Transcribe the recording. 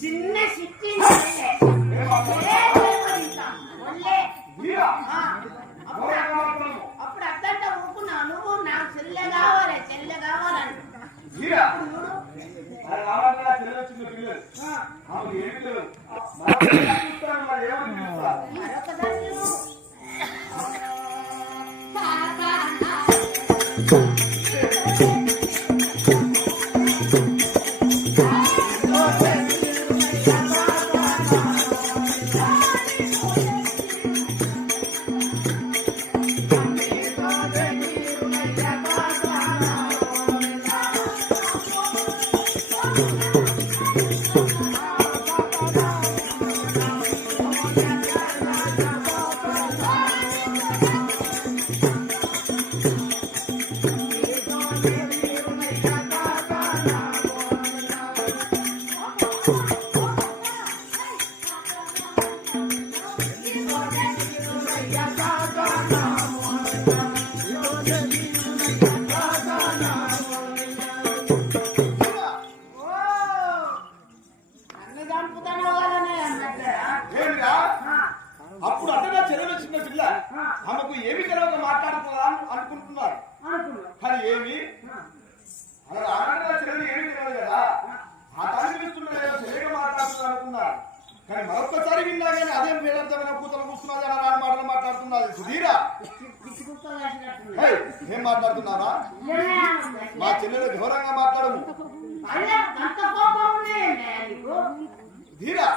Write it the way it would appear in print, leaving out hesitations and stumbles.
చిన్న సిట్టి అప్పుడు అత్తంట ఊరుకున్నావు నువ్వు నాకు చెల్లె కావాలి చెల్లె కావాలని అప్పుడు అతగా చెరలో చిన్న పిల్ల ఆమెకు ఏమి తెలవక మాట్లాడుతుందా అనుకుంటున్నారు. కానీ ఏమి అలా ఆనందంగా చెరలు ఏమి తెలియదు కదా, ఆ తల్లి పిలుస్తున్నాడు చెరగా మాట్లాడుతుంది అనుకున్నారు. కానీ మరొకసారి విన్నా కానీ అదేం వేదంతమైన కూతలు కూస్తున్నది అని రాని మాటలు మాట్లాడుతున్నది. సుధీరా ఏం మాట్లాడుతున్నారా? మా చెల్లెలు ఘోరంగా మాట్లాడము. ధీరా